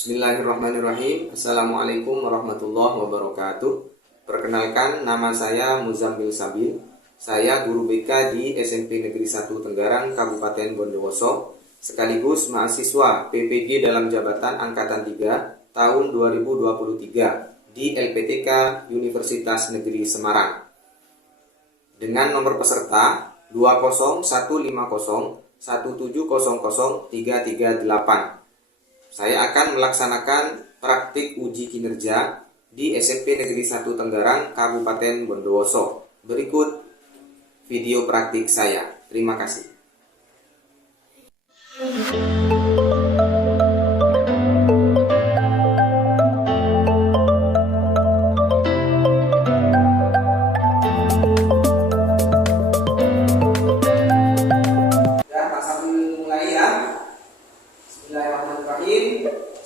Bismillahirrahmanirrahim. Assalamualaikum warahmatullahi wabarakatuh. Perkenalkan, nama saya Muzammil Sabil. Saya guru BK di SMP Negeri 1 Tenggarang, Kabupaten Bondowoso, sekaligus mahasiswa PPG dalam jabatan Angkatan 3 tahun 2023 di LPTK Universitas Negeri Semarang. Dengan nomor peserta 2015017000338. Saya akan melaksanakan praktik uji kinerja di SMP Negeri 1 Tenggarang, Kabupaten Bondowoso. Berikut video praktik saya. Terima kasih.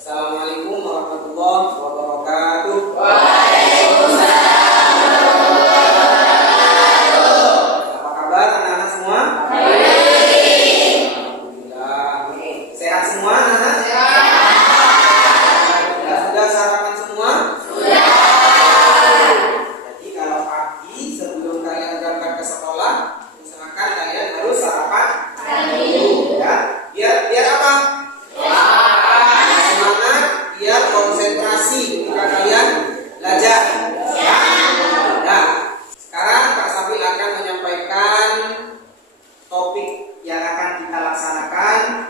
Assalamualaikum warahmatullahi wabarakatuh. Waalaikumsalam warahmatullahi wabarakatuh. Apa kabar anak-anak semua? Baik. Alhamdulillah. Sehat semua anak-anak? Sehat. Sudah sarapan semua? Sudah. Jadi kalau pagi sebelum kalian berangkat ke sekolah, usahakan kalian harus sarapan dulu, ya. Biar apa? Konsentrasi ketika kalian belajar. Ya. Nah, sekarang Pak Sabil akan menyampaikan topik yang akan kita laksanakan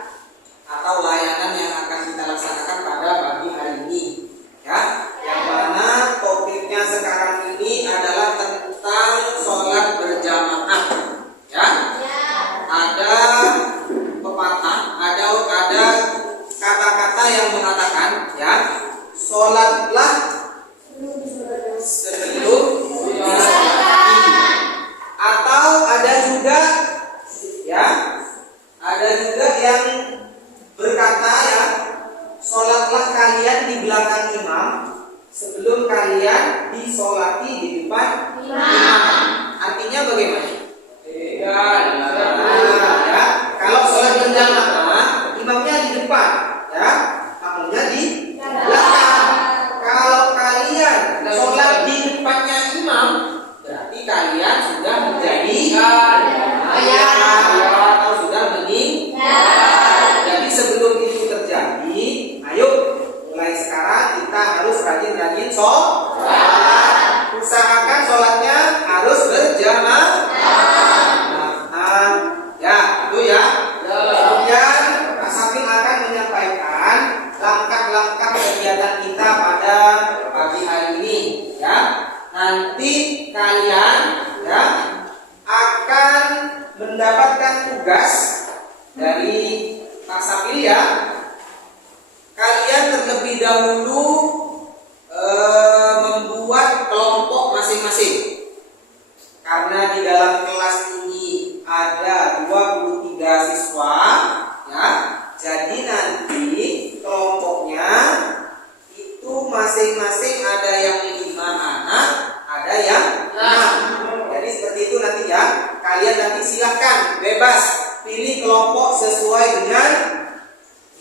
atau layanan yang akan kita laksanakan pada pagi hari ini. Ya, yang mana topiknya sekarang ini adalah tentang sholat berjamaah. Ya. Ada pepatah, ada kata-kata yang mengatakan, ya, sholatlah sebelum disolati. Atau ada juga yang berkata, ya, sholatlah kalian di belakang imam sebelum kalian disolati di depan imam. Artinya bagaimana? Ya, kalau sholat berjamaah imamnya di depan, ya, makmumnya di belakang. Kalau kalian sholat di depannya imam, berarti kalian sudah menjadi atau sudah meninggal. Jadi sebelum itu terjadi, ayo mulai sekarang kita harus rajin-rajin sholat. Usahakan sholatnya harus berjamaah. Ya, itu ya. Kemudian Pak Sabil akan menyampaikan langkah-langkah kegiatan kita pada pagi hari ini, ya. Nanti kalian, ya, akan mendapatkan tugas dari Pak Sabil, ya. Kalian terlebih dahulu membuat kelompok masing-masing. Karena di dalam kelas ini ada 23 siswa, ya. Jadi nanti kelompoknya itu masing-masing ada yang 5 anak, ada yang 6. Jadi seperti itu nanti, ya. Kalian nanti silahkan bebas pilih kelompok sesuai dengan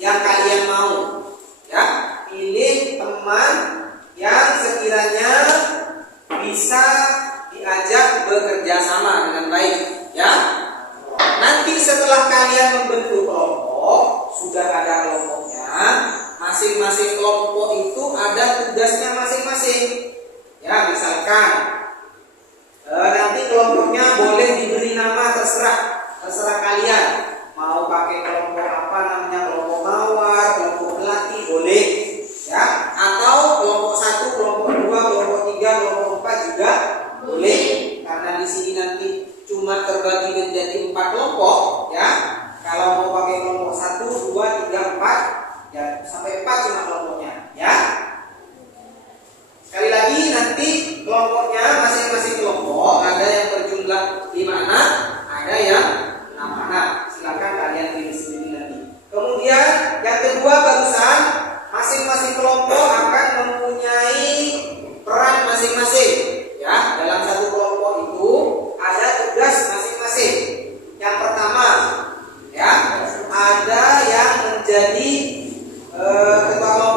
yang kalian mau, ya. Pilih teman yang sekiranya bisa diajak bekerja sama dengan baik, ya. Nanti setelah kalian membentuk kelompok, sudah ada kelompoknya, masing-masing kelompok itu ada tugasnya masing-masing. Ya, misalkan nanti kelompoknya boleh diberi nama terserah kalian. Mau pakai kelompok apa namanya, kelompok mawar, kelompok melati, boleh, ya. Atau kelompok 1, kelompok 2, kelompok 3, kelompok 4 juga boleh. Karena di sini nanti cuma terbagi menjadi 4 kelompok, ya. Kalau mau pakai kelompok 1, 2, 3, 4, ya sampai 4 cuma kelompoknya, ya. Sekali lagi, nanti kelompoknya masing-masing kelompok ada yang berjumlah 5 anak, ada yang 6 anak. Silakan kalian pilih sendiri nanti. Kemudian yang kedua, barusan masing-masing kelompok akan mempunyai peran masing-masing, ya. Dalam satu kelompok itu ada tugas masing-masing. Yang pertama, ya, ada yang menjadi ketua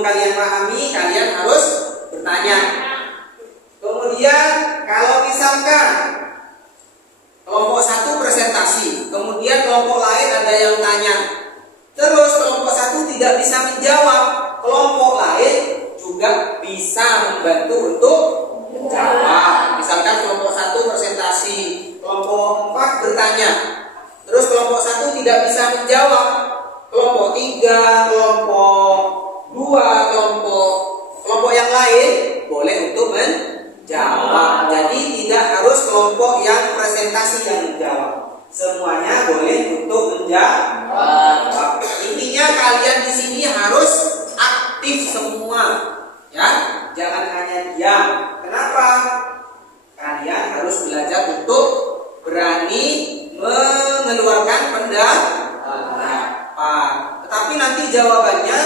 sebelum kalian pahami, kalian harus bertanya. Kemudian kalau misalkan kelompok satu presentasi, kemudian kelompok lain ada yang tanya, terus kelompok satu tidak bisa menjawab, kelompok lain juga bisa membantu untuk menjawab. Misalkan kelompok satu presentasi, kelompok 4 bertanya, terus kelompok satu tidak bisa menjawab, kelompok 3, kelompok 2, kelompok yang lain boleh untuk menjawab. Jadi tidak harus kelompok yang presentasi yang menjawab, semuanya boleh untuk menjawab. Intinya kalian di sini harus aktif semua, ya, jangan hanya diam. Kenapa? Kalian harus belajar untuk berani mengeluarkan pendapat. Tetapi nanti jawabannya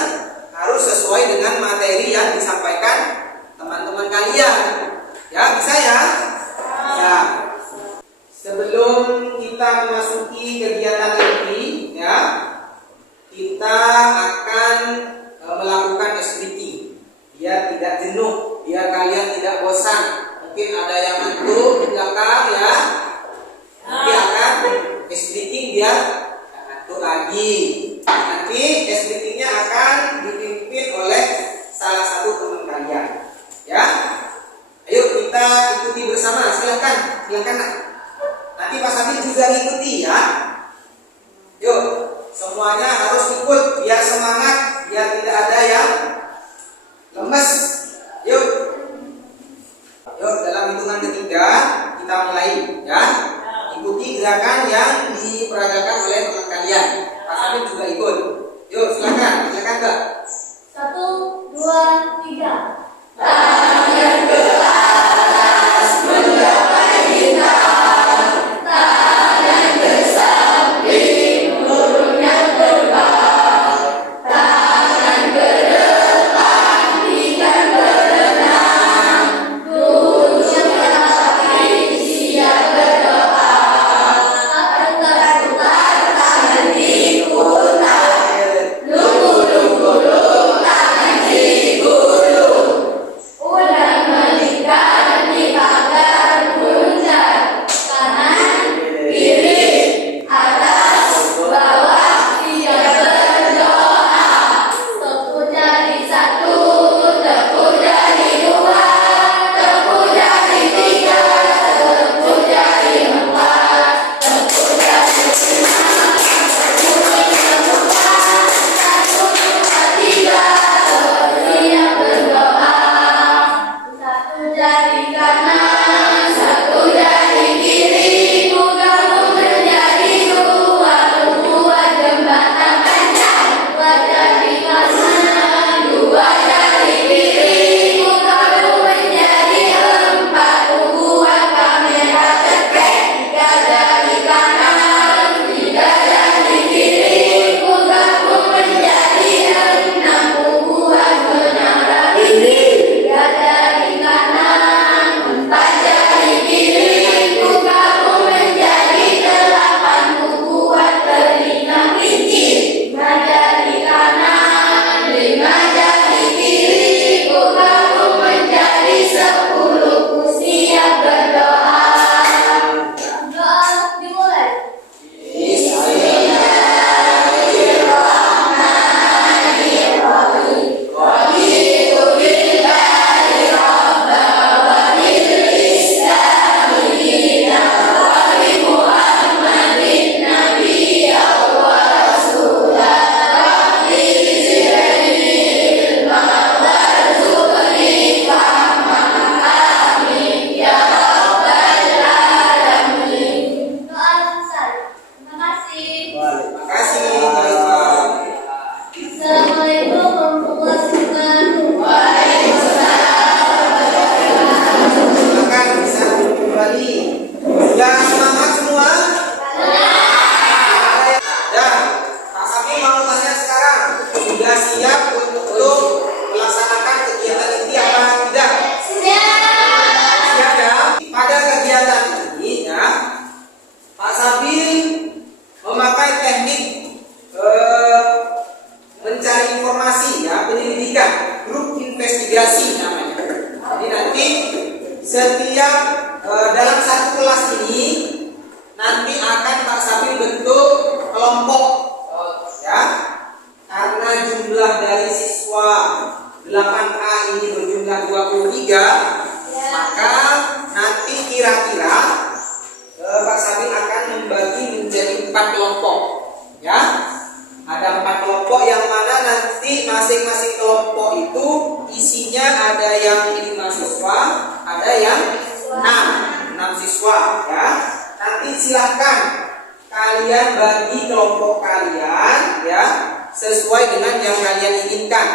harus sesuai dengan materi yang disampaikan teman-teman kalian. Ya, bisa ya? Ya. Sebelum kita memasuki kegiatan ini, ya, kita akan melakukan SBT biar tidak jenuh, biar kalian tidak bosan. Mungkin ada yang ngantuk di belakang, ya. Nanti akan SBT biar tidak ngantuk lagi. Nanti SBT-nya akan dipimpin oleh salah satu teman kalian, ya. Ayo kita ikuti bersama, silakan nak. Nanti Pak Samin juga ikuti, ya. Yuk, semuanya harus ikut biar semangat, biar tidak ada yang lemes. Yuk, dalam hitungan ketiga kita mulai, ya. Ikuti gerakan yang diperagakan oleh teman kalian. Pak Samin juga ikut. Yuk, silakan Mbak. 1, 2, 3. Tangan ke atas menggapai bintang, tangan ke samping luruhnya terbang, tangan ke depan ikan berenang, tunjuk kaki siap berdoa, putar-putar tangan diputar, lunggu-lunggu 4 kelompok. Ya, ada 4 kelompok yang mana nanti masing-masing kelompok itu isinya ada yang 5 siswa, ada yang 6 siswa. Ya, nanti silahkan kalian bagi kelompok kalian ya sesuai dengan yang kalian inginkan.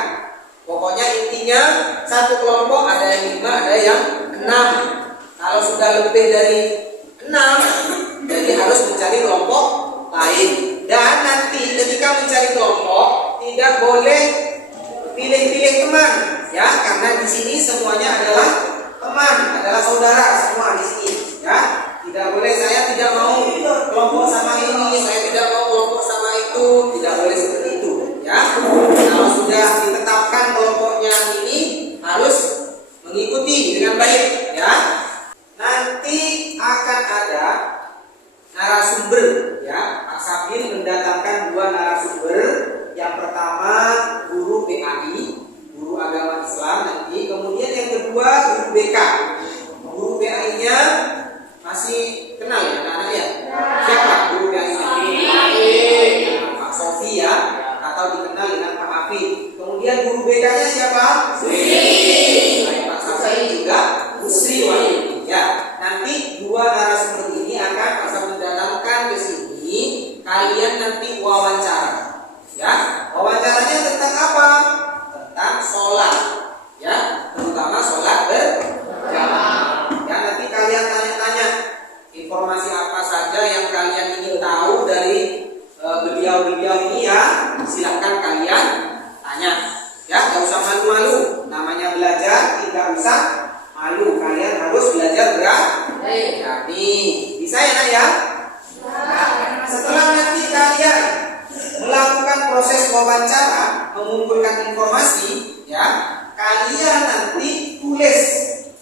Pokoknya intinya satu kelompok ada yang 5, ada yang 6. Kalau sudah lebih dari 6, jadi harus mencari kelompok lain. Dan nanti ketika mencari kelompok tidak boleh pilih-pilih teman, ya, karena di sini semuanya adalah teman, adalah saudara semua di sini, ya. Tidak boleh saya tidak mau kelompok sama ini, saya tidak mau kelompok sama itu, tidak boleh seperti itu, ya. Kalau sudah ditetapkan kelompoknya ini harus mengikuti dengan baik, ya. Nanti akan ada narasumber, ya. Pak Sabir mendatangkan 2 narasumber. Yang pertama guru PAI, guru agama Islam nanti. Kemudian yang kedua guru BK. Guru PAI-nya masih kenal ya anak-anak ya? Siapa guru PAI-nya? Pak Sofi ya, atau dikenal dengan Pak Afi. Kemudian guru BK-nya siapa? Pak Safi juga Musri Wahid. Ya, nanti 2 narasumber ini akan Pak mendatangkan ke sini. Kalian nanti wawancara. Ya, wawancaranya tentang apa? Tentang sholat. Ya, terutama sholat berjamaah. Ya, nanti kalian tanya-tanya informasi apa saja yang kalian ingin tahu dari beliau-beliau ini ya. Silahkan kalian tanya. Ya, gak usah malu-malu. Namanya belajar tidak usah malu. Kalian harus belajar berani. Bisa ya nak ya? Setelah nanti kalian melakukan proses wawancara, mengumpulkan informasi, ya, kalian nanti tulis.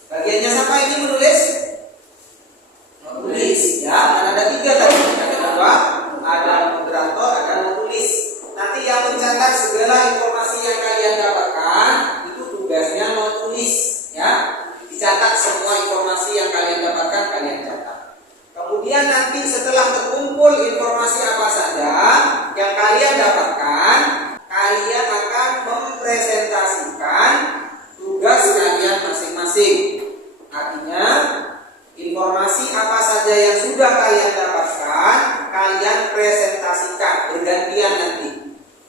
Bagiannya siapa ini menulis? Menulis, ya. Dan ada 3 tadi. Ada 2, ada moderator, ada menulis. Nanti yang mencatat segala informasi yang kalian dapatkan itu tugasnya menulis, ya. Dicatat semua informasi yang kalian dapatkan, kalian catat. Kemudian nanti setelah terkumpul informasi apa saja yang kalian dapatkan, kalian akan mempresentasikan tugas kalian masing-masing. Artinya informasi apa saja yang sudah kalian dapatkan, kalian presentasikan bergantian nanti.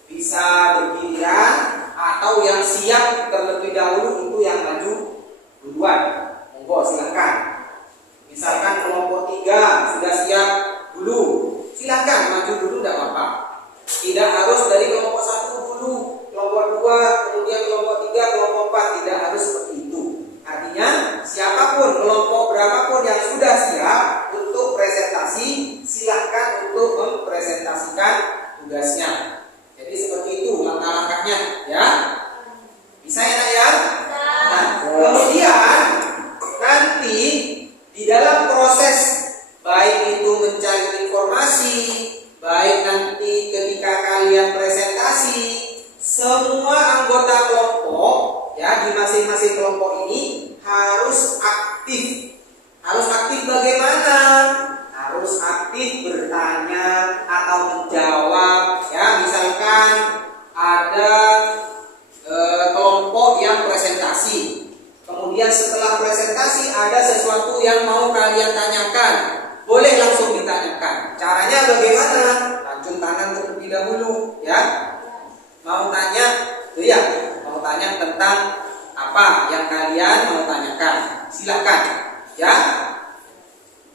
Bisa bergiliran atau yang siap terlebih dahulu itu yang maju duluan. Monggo silakan. Misalkan kelompok 3 sudah siap dulu, silakan maju dulu, tidak apa-apa. Tidak harus dari kelompok 1 dulu, kelompok 2, kemudian kelompok 3, kelompok 4, tidak harus seperti itu. Artinya siapapun, kelompok berapapun yang sudah siap untuk presentasi, silakan untuk mempresentasikan tugasnya. Jadi seperti itu langkah-langkahnya, ya. Bisa ya nak ya? Nah, kemudian nanti di dalam proses baik itu mencari informasi, baik nanti ketika kalian presentasi, semua anggota kelompok ya di masing-masing kelompok ini harus aktif. Harus aktif bagaimana? Harus aktif bertanya atau menjawab. Ya, misalkan ada kelompok yang presentasi. Kemudian setelah presentasi ada sesuatu yang mau kalian tanyakan, boleh langsung ditanyakan. Caranya bagaimana? Acung tangan terlebih dahulu, ya. Mau tanya, ya, mau tanya tentang apa yang kalian mau tanyakan, silakan, ya.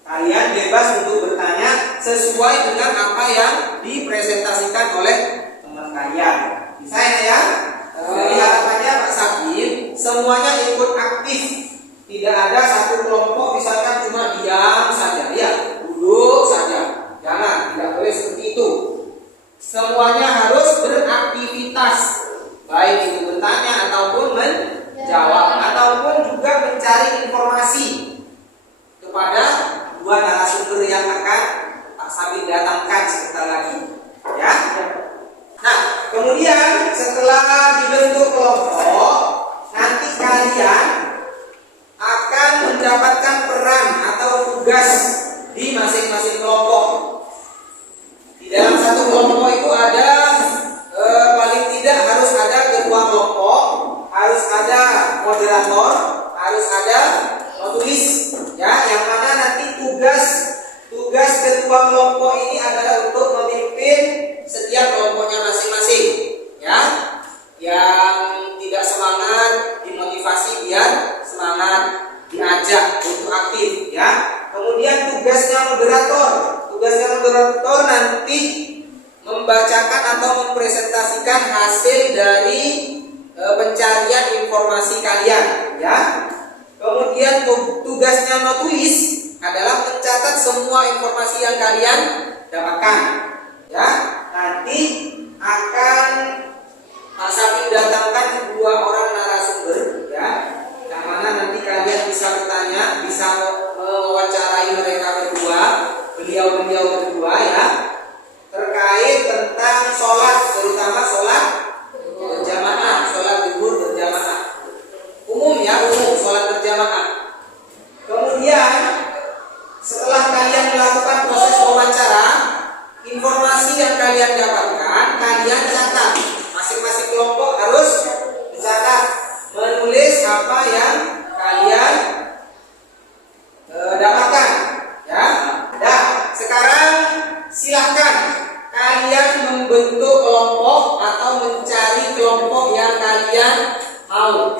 Kalian bebas untuk bertanya sesuai dengan apa yang dipresentasikan oleh teman kalian. Bisa ya? Jadi harapannya Pak Sabir semuanya ikut aktif. Tidak ada satu kelompok misalkan cuma diam saja, ya, duduk saja. Jangan, tidak boleh seperti itu. Semuanya harus beraktivitas, baik itu bertanya ataupun menjawab, ataupun juga mencari informasi kepada 2 narasumber yang akan Pak Sabir datangkan sebentar lagi, ya. Nah, kemudian setelah dibentuk kelompok, nanti kalian akan mendapatkan peran atau tugas di masing-masing kelompok. moderator nanti membacakan atau mempresentasikan hasil dari pencarian informasi kalian, ya. Kemudian tugasnya notulis adalah mencatat semua informasi yang kalian dapatkan, ya. Nanti akan Pak Safi datangkan 2 orang narasumber, ya, yang mana nanti kalian bisa bertanya, bisa mewawancarai mereka berdua, beliau-beliau berdua, ya, terkait tentang sholat, terutama sholat berjamaah, sholat zuhur berjamaah, umum, ya, umum sholat berjamaah. Kemudian setelah kalian melakukan proses wawancara, informasi yang kalian dapatkan kalian catat. Masing-masing kelompok harus mencatat, menulis apa yang kalian dapatkan, ya. Nah, sekarang silahkan kalian membentuk kelompok atau mencari kelompok yang kalian mau.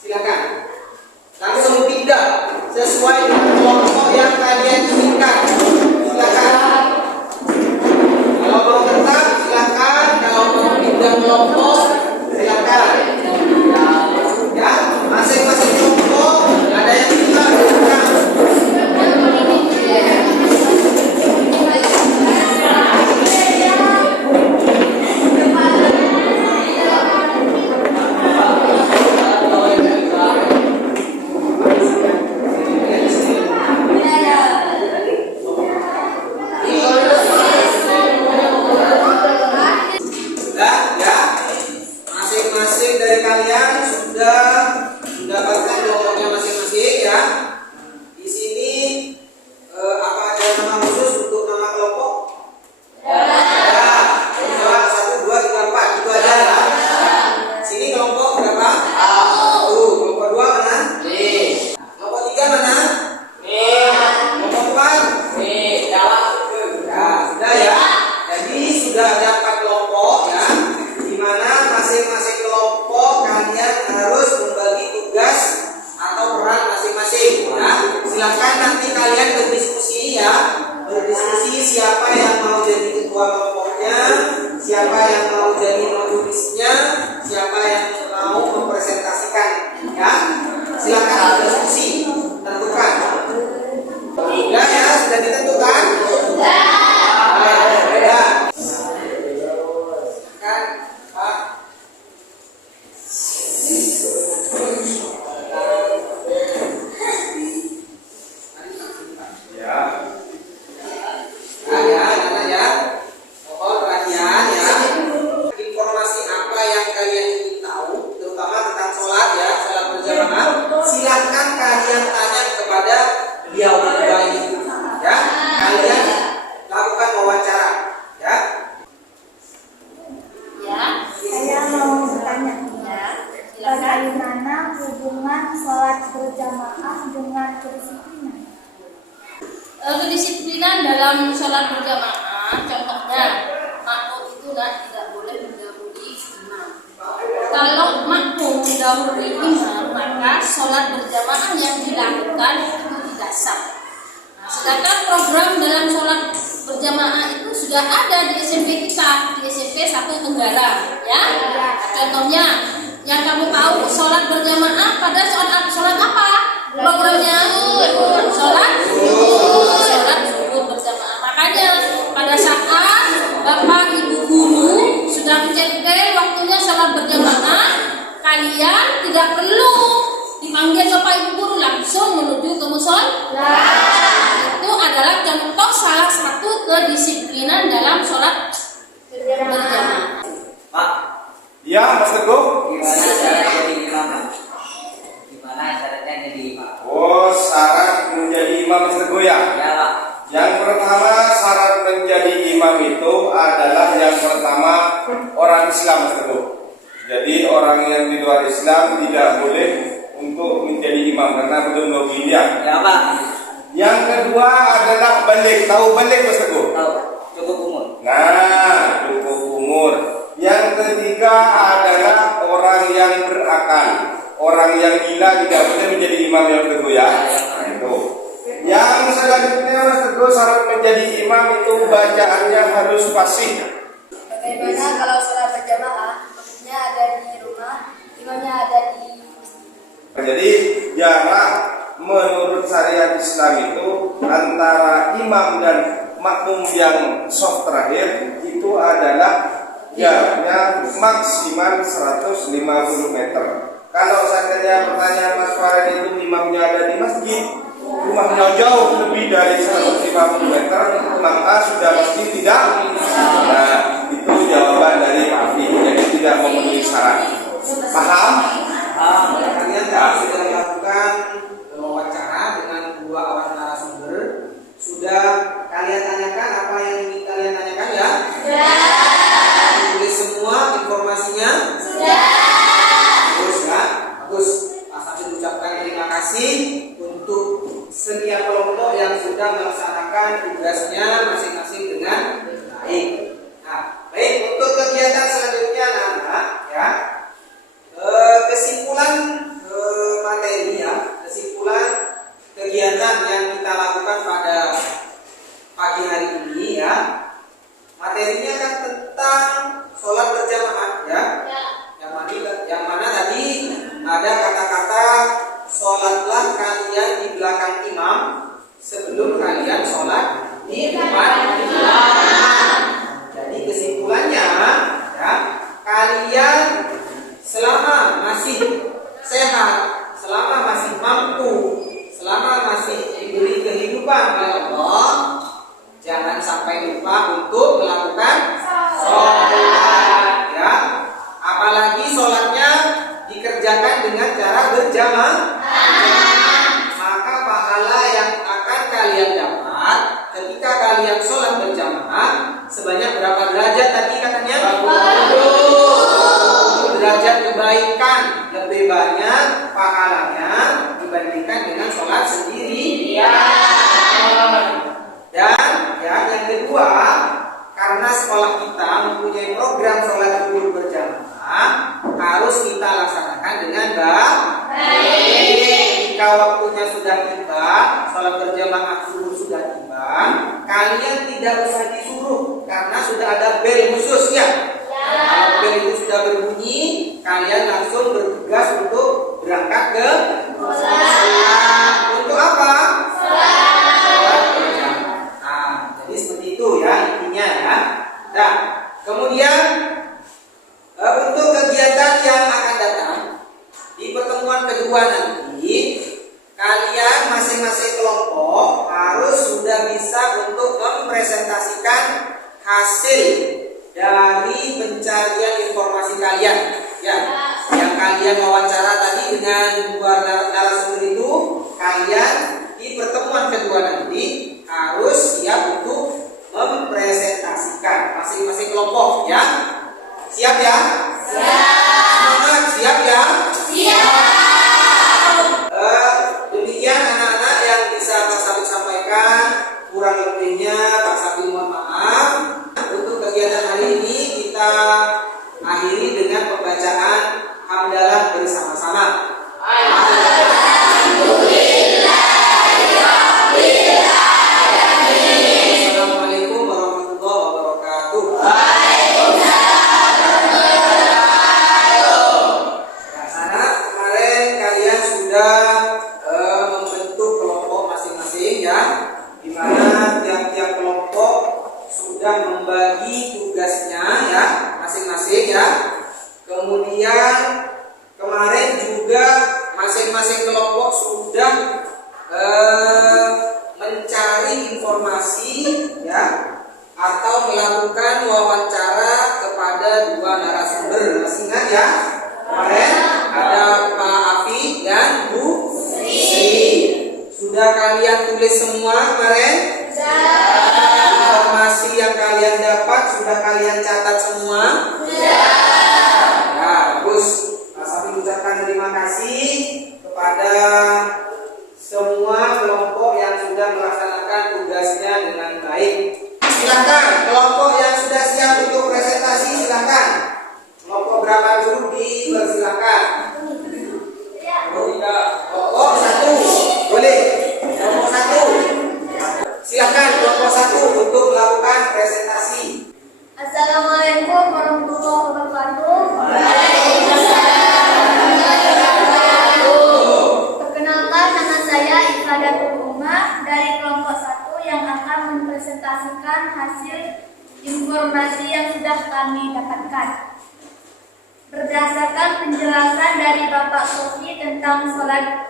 Silakan langsung pindah sesuai dengan kelompok yang kalian inginkan. Silakan. Kalau mau tetap silakan, kalau mau pindah kelompok silakan. Ya, masing-masing kelompok ada yang kita silakan. Masing-masing dari kalian sudah mendapatkan kelompoknya masing-masing, ya. Di sini apa ada nama khusus untuk nama kelompok? Ya. 1, 2, 3, 4 itu aja, ya. Sini kelompok berapa? 1. Kelompok 2 mana? B. Kelompok 3 mana? B. Kelompok 4? B. Ya, sudah, ya. Jadi sudah ada 4 kelompok, ya. Mana masing-masing kelompok kalian harus membagi tugas atau peran masing-masing, ya. Silakan nanti kalian berdiskusi, ya, berdiskusi siapa yang mau jadi ketua kelompoknya, siapa yang mau jadi notulisnya, siapa yang mau mempresentasikan, ya. Silakan berdiskusi, tentukan. Sudah, ya, sudah ditentukan. Silakan kalian tanya kepada beliau berdua ini, ya. Kalian lakukan wawancara, ya. Ya, saya mau bertanya. Ya, bagaimana hubungan sholat berjamaah dengan kedisiplinan? Kedisiplinan dalam sholat berjamaah, contohnya makmum itu tidak boleh mendahului imam. Kalau makmum mendahului imam, maka sholat berjamaah yang dilakukan itu tidak sah. Nah, sedangkan program dalam sholat berjamaah itu sudah ada di SMP kita, di SMP 1 Tenggara, ya. Nah, contohnya yang kamu tahu sholat berjamaah pada sholat apa? Programnya sholat zuhur berjamaah. Makanya pada saat Bapak Ibu guru sudah mencetak waktunya sholat berjamaah, kalian tidak perlu dipanggil Bapak Ibu guru, langsung menuju ke musola. Itu adalah contoh salah satu kedisiplinan dalam sholat berjamaah. Pak, Ya, Mas Teguh. gimana caranya jadi imam, Pak? Gimana caranya jadi imam? Oh, syarat menjadi imam Mas Teguh, ya? Ya, Pak. Yang pertama, syarat menjadi imam itu adalah yang pertama orang Islam, Mas Teguh. Jadi orang yang di luar Islam tidak boleh untuk menjadi imam karena belum nobiliar. Ya, Pak. Yang kedua adalah balik. Tahu balik, Mas Teguh? Tahu, Pak. Cukup umur. Nah, cukup umur. Yang ketiga adalah orang yang berakal. Orang yang gila tidak boleh menjadi imam yang teguh, ya. Nah, itu. Yang selanjutnya Mas Teguh Teguh, syarat menjadi imam itu bacaannya harus fasih. Bagaimana kalau sholat berjamaah, imamnya ada di rumah, imamnya ada di Jadi jarak menurut syariat Islam itu antara imam dan makmum yang soft terakhir itu adalah jaraknya maksimal 150 meter. Kalau seandainya pertanyaan Mas Farel itu imamnya ada di masjid, rumahnya jauh lebih dari 150 meter, maka sudah pasti tidak. Nah, itu jawaban dari Pak Afi, jadi tidak memenuhi syarat. Paham? Kalian tadi sudah melakukan wawancara dengan dua orang narasumber. Sudah kalian tanyakan apa yang ingin kalian tanyakan ya? Sudah. Tulis semua informasinya? Sudah. Bagus ya? Bagus. Sambil ucapkan terima kasih untuk setiap kelompok yang sudah melaksanakan tugasnya masing-masing dengan baik. Nah, baik, untuk kegiatan selanjutnya anak-anak ya. Kesimpulan materi ya, kesimpulan kegiatan yang kita lakukan pada pagi hari ini ya. Materinya kan tentang sholat berjamaah ya. Yang mana tadi ada kata-kata sholatlah kalian di belakang imam sebelum kalian sholat di depan imam. Jadi kesimpulannya ya, kalian selama masih sehat, selama masih mampu, selama masih diberi kehidupan oleh Allah, jangan sampai lupa untuk melakukan sholat ya. Apalagi sholatnya dikerjakan dengan cara berjamaah, maka pahala yang akan kalian dapat ketika kalian sholat berjamaah sebanyak berapa derajat tadi katanya? 20 derajat kebaikan, lebih banyak pahalanya dibandingkan dengan sholat sendiri. Dan ya, yang kedua, karena sekolah kita mempunyai program sholat zuhur berjamaah, harus kita laksanakan dengan baik. Jika waktunya sudah tiba, sholat berjamaah zuhur sudah tiba, kalian tidak usah disuruh karena sudah ada bel khusus ya. Kalau bel itu sudah berbunyi, kalian langsung bertugas untuk berangkat ke sholat. Untuk apa? Sholat berjamaah. Nah, jadi seperti itu ya intinya ya. Nah, kemudian untuk kegiatan yang akan datang di pertemuan kedua nanti, kalian masing-masing kelompok harus sudah bisa untuk mempresentasikan hasil dari pencarian informasi kalian ya. Yang kalian wawancara tadi dengan dua narasumber itu, kalian di pertemuan kedua nanti harus siap untuk mempresentasikan masing-masing kelompok ya. Siap ya? Semangat, siap ya? Demikian anak-anak yang bisa Pak Sabit sampaikan. Kurang lebihnya Pak Sabit mohon maaf. Untuk kegiatan hari ini kita akhiri dengan pembacaan hamdalah bersama-sama. Assalamualaikum warahmatullahi wabarakatuh. Anak, kemarin kalian sudah membentuk kelompok masing-masing ya, di mana tiap-tiap kelompok sudah membagi tugasnya ya masing-masing ya. Kemudian kemarin juga masing-masing kelompok sudah mencari informasi ya atau melakukan wawancara kepada dua narasumber. Masih ingat ya? Kemarin ada Pak Afi dan Bu Sri. Sudah kalian tulis semua kemarin? Informasi yang kalian dapat sudah kalian catat semua? Ya, bagus. Pak Safi ucapkan terima kasih kepada semua kelompok yang sudah melaksanakan tugasnya dengan baik. Silakan kelompok yang sudah siap untuk presentasi, silakan. Kelompok berapa dulu dipersilakan? Kelompok 1, boleh. Kelompok 1, silakan. menjelaskan hasil informasi yang sudah kami dapatkan. Berdasarkan penjelasan dari Bapak Sofi tentang sholat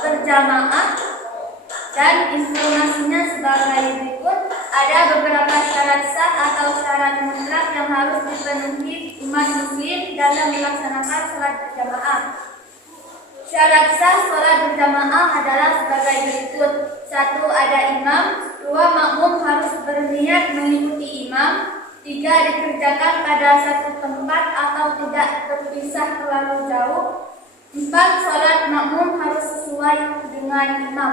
berjamaah dan informasinya sebagai berikut, ada beberapa syarat sah atau syarat mutlak yang harus dipenuhi umat muslim dalam melaksanakan sholat berjamaah. Syarat sah sholat berjamaah adalah sebagai berikut. 1. Ada imam. 2. Makmum harus berniat mengikuti imam. 3. Dikerjakan pada satu tempat atau tidak terpisah terlalu jauh. 4. Sholat makmum harus sesuai dengan imam.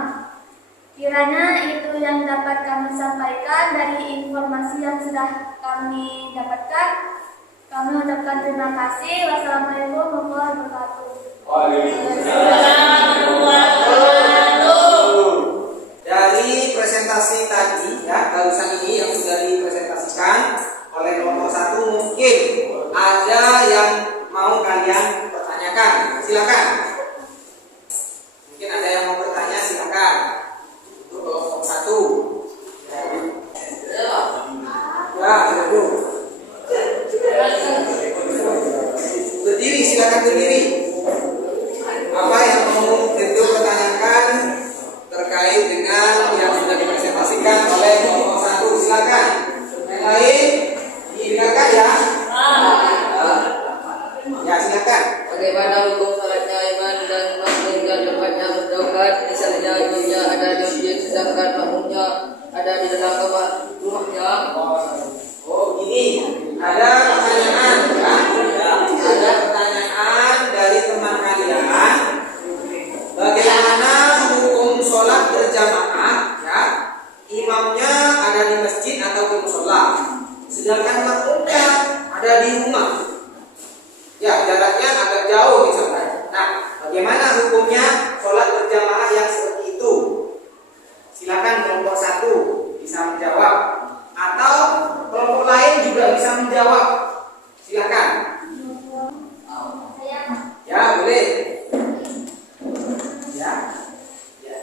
Kiranya itu yang dapat kami sampaikan dari informasi yang sudah kami dapatkan. Kami ucapkan terima kasih. Wassalamualaikum warahmatullahi wabarakatuh. Dari presentasi tadi ya, barusan ini yang sudah dipresentasikan oleh kelompok 1, mungkin ada yang mau kalian pertanyakan. Silakan. Mungkin ada yang mau bertanya, silakan. Untuk kelompok 1. Ya, duduk. Berdiri, silakan berdiri. Apa yang mau Dirjo pertanyakan terkait dengan yang sudah dipresentasikan oleh kelompok 1? Silakan. Yang lain didengarkan ya. Ya, silakan. Bagaimana hukum salatnya iman dan makmum dan tempatnya berdaulat, misalnya imamnya ada di masjid sedangkan makmumnya ada di dalam rumahnya. Oh, gini. Ada pertanyaan ya. Ada pertanyaan dari teman kalian. Bagaimana hukum sholat berjamaah ya? Imamnya ada di masjid atau di musola, sedangkan makmumnya ada di rumah. Ya, jaraknya agak jauh misalkan. Nah, bagaimana hukumnya sholat berjamaah yang seperti itu? Silakan kelompok 1 bisa menjawab, atau kelompok lain juga bisa menjawab. Silakan. Ya, boleh. Ya. Ya.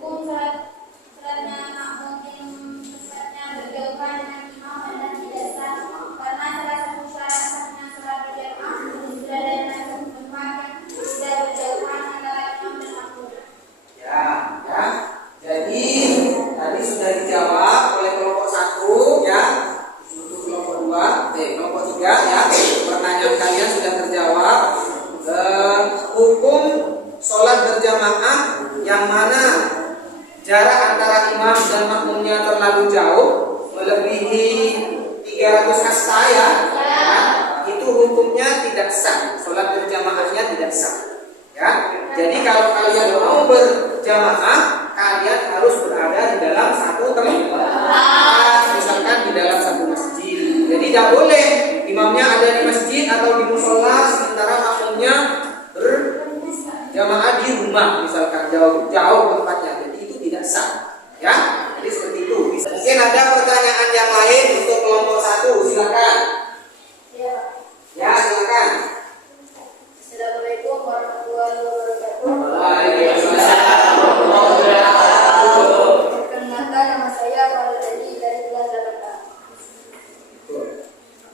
Hukum sholatnya makmum yang tempatnya berjauhan dengan imam adalah tidak sah karena salah satu syarat sahnya sholat berjamaah berada di satu tempat yang tidak berjauhan antara imam dan makmum. Ya, ya. Jadi tadi sudah dijawab oleh kelompok 1 ya. Untuk kelompok 2, kelompok 3 ya. Pertanyaan kalian sudah terjawab. Hukum sholat berjamaah yang mana jarak antara imam dan makmumnya terlalu jauh, melebihi 300 hasta ya. Itu hukumnya tidak sah. Sholat berjamaahnya tidak sah. Ya. Jadi kalau kalian mau berjamaah, kalian harus berada di dalam satu tempat, misalkan di dalam satu masjid. Jadi tidak boleh imamnya ada di masjid atau di musola sementara makmumnya berjamaah di rumah, misalkan jauh tempatnya. Jadi itu tidak sah. Ya, jadi seperti itu. Mungkin ada pertanyaan yang lain untuk kelompok 1, silakan. Ya, silakan. Assalamualaikum warahmatullahi wabarakatuh. Waalaikumsalam warahmatullahi wabarakatuh. Perkenalkan, nama saya Maulani dari kelas 8A.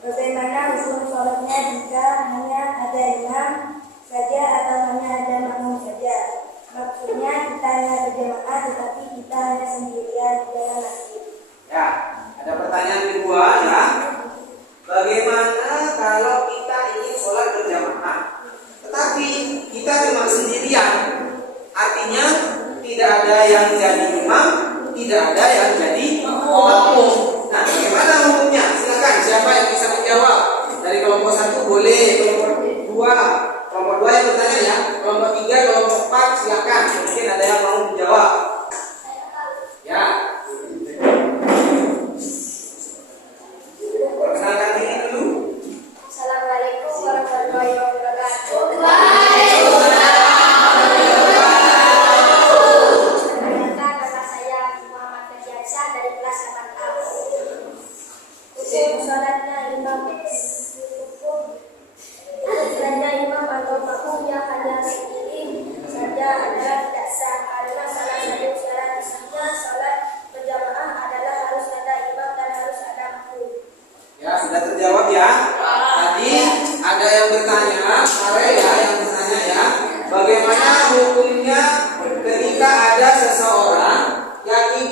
Bagaimana hukum sholatnya jika hanya ada imam saja atau hanya ada makmum saja? Maksudnya kita hanya berjamaah tetapi kita hanya sendirian di dalam masjid. Ya, ada pertanyaan kedua ya. Bagaimana kalau kita ingin sholat berjamaah, tetapi kita cuma sendirian? Artinya tidak ada yang jadi imam, tidak ada yang jadi makmum. Nah, bagaimana hukumnya? Silakan, siapa yang bisa menjawab? Dari kelompok 1 boleh, kelompok 2 yang bertanya ya, kelompok 3, kelompok 4 silakan. Mungkin ada yang mau menjawab. Ya. Perkenalkan diri dulu. Assalamualaikum warahmatullahi wabarakatuh. Perkenalkan, nama saya Muhammad Fajarsyah dari kelas 8A. Hukum sholatnya imam atau makmum yang hanya sendiri saja adalah tidak sah karena salah satu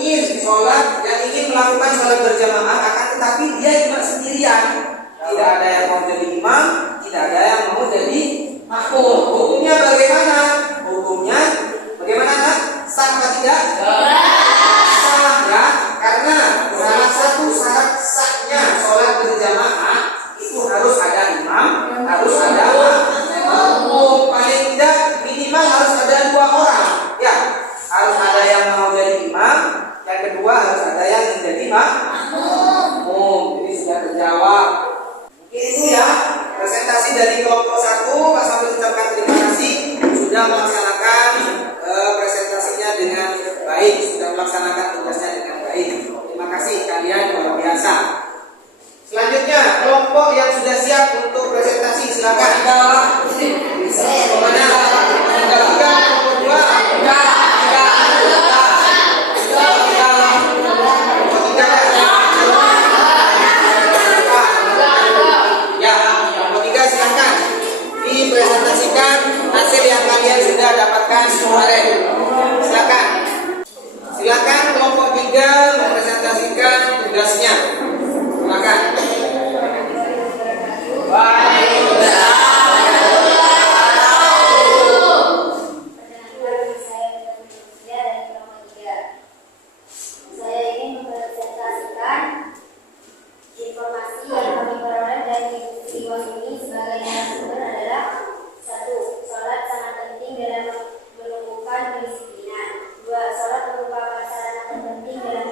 ingin melakukan sholat berjamaah, akan tetapi dia cuma sendirian, tidak ada yang mau jadi imam, tidak ada yang mau jadi makmum. Hukumnya bagaimana? Hukumnya bagaimana? Nak? Sah atau tidak? Sah ya, karena salah satu syarat sahnya sholat berjamaah itu harus ada imam, harus ada makmum, paling tidak minimal harus ada 2 orang, ya. Harus ada yang mau jadi imam, yang kedua harus ada yang menjadi makmum. Jadi sudah terjawab. Mungkin itu ya presentasi dari kelompok 1. Pak Sambil ucapkan terima kasih sudah melaksanakan presentasinya dengan baik, sudah melaksanakan tugasnya dengan baik. Terima kasih kalian, luar biasa. Selanjutnya kelompok yang sudah siap untuk presentasi silakan. Mana? Kelompok 2. Presentasikan hasil yang kalian sudah dapatkan kemarin. Silakan kelompok 3 mempresentasikan tugasnya. Silakan. Saya ingin mempresentasikan informasi yang kami peroleh dari Iwan ini sebagai narasumber adalah: 1. Sholat sangat penting dalam menumbuhkan kedisiplinan. 2. Sholat merupakan sarana terpenting dalam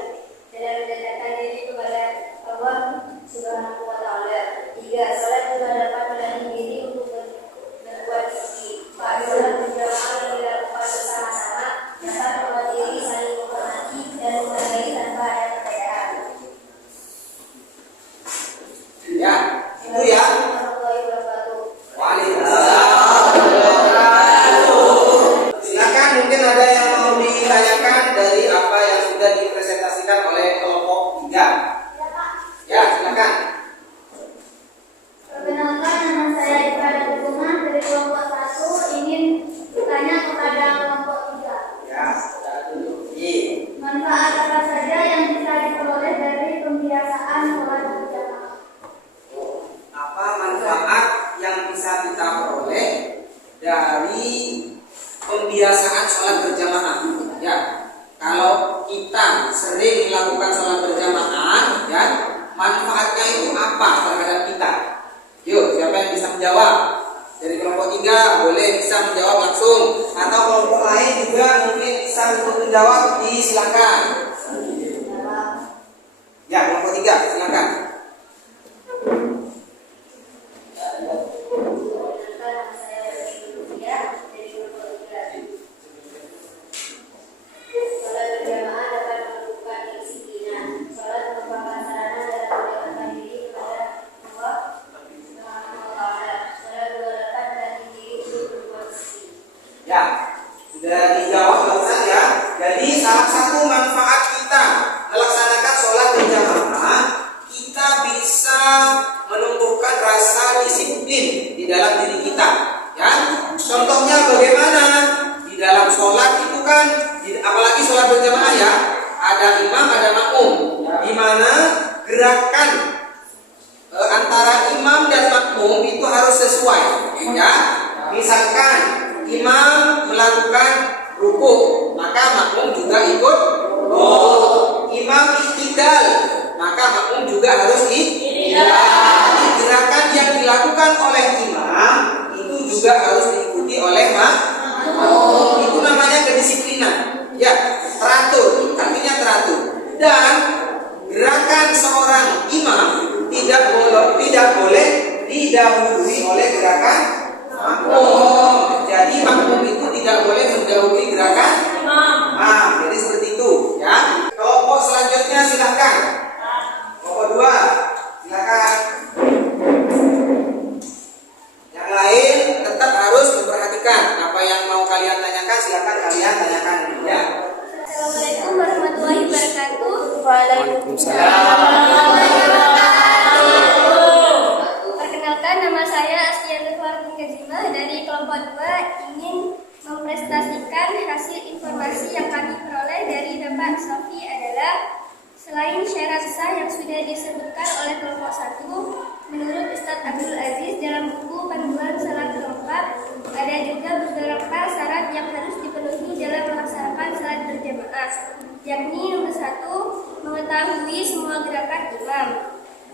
mendekatkan diri kepada Allah Subhanahu wa Ta'ala. 3. Sholat juga dapat melatih diri untuk berbuat suci. 4. Sholat berjamaah yang dilakukan bersama-sama dapat membuat diri saling menghormati dan menghargai tanpa ada perbedaan. Ya, itu ya. Silakan, mungkin ada yang mau ditanyakan dari apa yang sudah dipresentasikan oleh kelompok 3. Ya, silakan. Perkenalkan, nama saya Ibrahim Kutuman dari kelompok 1, ingin bertanya kepada kelompok 3. Ya, Manfaat apa saja yang bisa diperoleh dari pembiasaan sholat berjamaah? apa manfaat yang bisa kita peroleh dari pembiasaan sholat berjamaah? Ya, kalau kita sering melakukan sholat berjamaah, ya, manfaatnya itu apa terhadap kita? Yuk, siapa yang bisa menjawab? Dari kelompok 3 boleh bisa menjawab langsung, atau kelompok lain juga mungkin bisa untuk menjawab. Silakan. Ya, kelompok 3 silakan. Sholat berjamaah dapat menumbuhkan kedisiplinan. Sholat merupakan sarana dalam mendekatkan diri kepada Allah Subhanahu wa Ta'ala. Sholat juga dapat melatih diri untuk berbuat suci. Ya, sudah dijawab barusan ya. Jadi salah satu manfaat kita melaksanakan sholat berjamaah, kita bisa menumbuhkan rasa disiplin di dalam diri kita. Ya, contohnya bagaimana? Di dalam sholat itu kan, apalagi sholat berjamaah ya, ada imam, ada makmum, di mana gerakan antara imam dan makmum itu harus sesuai. Ya, misalkan imam melakukan ruku, maka makmum juga ikut rukuk. Imam iktidal, maka makmum juga harus iktidal. Jadi gerakan yang dilakukan oleh imam itu juga harus diikuti oleh makmum. Itu namanya kedisiplinan. Ya, teratur, artinya teratur. Dan gerakan seorang imam tidak boleh didahului oleh gerakan makmum. Jadi makmum itu tidak boleh mendahului gerakan imam. Jadi seperti itu ya. Kelompok selanjutnya silakan. Kelompok 2 silakan. Yang lain tetap harus memperhatikan apa yang mau kalian tanyakan, silakan kalian tanyakan. Ya. Assalamualaikum warahmatullahi wabarakatuh. Perkenalkan, nama saya Asyiatul Fardi Kazimah dari kelompok 2, ingin mempresentasikan hasil informasi yang kami peroleh dari Bapak Sofi disebutkan oleh kelompok 1, menurut Ustadz Abdul Aziz dalam buku Panduan Salat Lengkap, ada juga beberapa syarat yang harus dipenuhi dalam melaksanakan salat berjamaah, yakni nomor 1, mengetahui semua gerakan imam.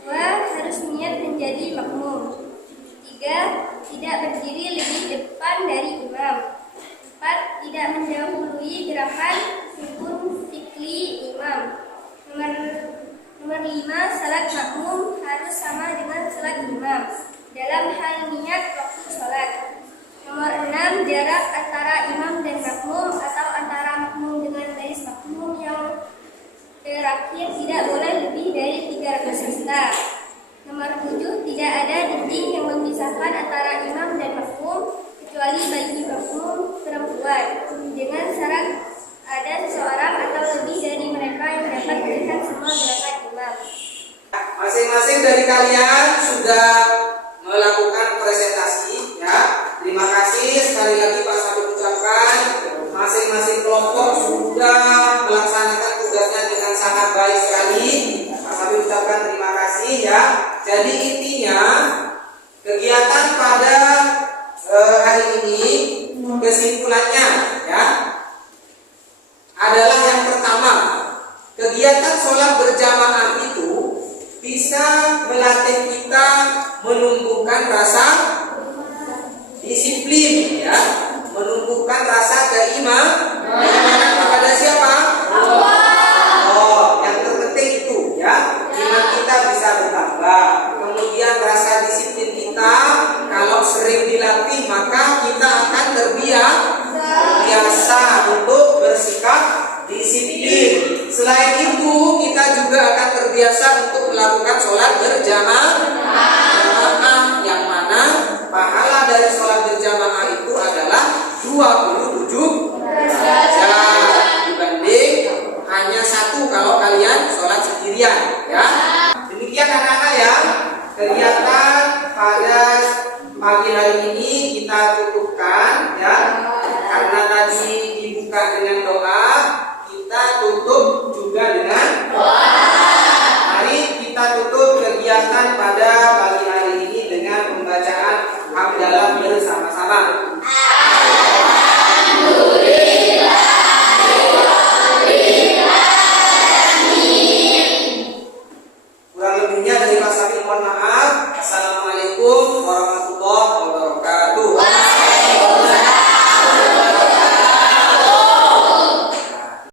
2. Harus niat menjadi makmum. 3. Tidak berdiri lebih depan dari imam. 4. Tidak mendahului gerakan rukun fikli imam. Nomor 5. Salat makmum harus sama dengan salat imam dalam hal niat waktu salat. Nomor 6. Jarak antara imam dan makmum atau antara makmum dengan baris makmum yang terakhir tidak boleh lebih dari 3 rakaat sajdah. Nomor 7. Tidak ada dinding yang memisahkan antara imam dan makmum kecuali bagi makmum perempuan, dengan syarat ada seseorang atau lebih dari mereka yang dapat melihat semua gerakan imam. Masing-masing dari kalian sudah melakukan presentasi, ya. Terima kasih sekali lagi Pak Sabit ucapkan. Masing-masing kelompok sudah melaksanakan tugasnya dengan sangat baik sekali. Pak Sabit ucapkan terima kasih, ya. Jadi intinya kegiatan pada hari ini kesimpulannya, ya, adalah yang pertama, kegiatan sholat berjamaah itu bisa melatih kita menumbuhkan rasa disiplin, ya, menumbuhkan rasa keimanan kepada siapa? Oh, yang terpenting itu, ya, iman kita bisa bertambah. Kemudian rasa disiplin kita kalau sering dilatih maka kita akan terbiasa untuk bersikap disiplin. Selain itu kita juga akan terbiasa untuk melakukan sholat berjamaah.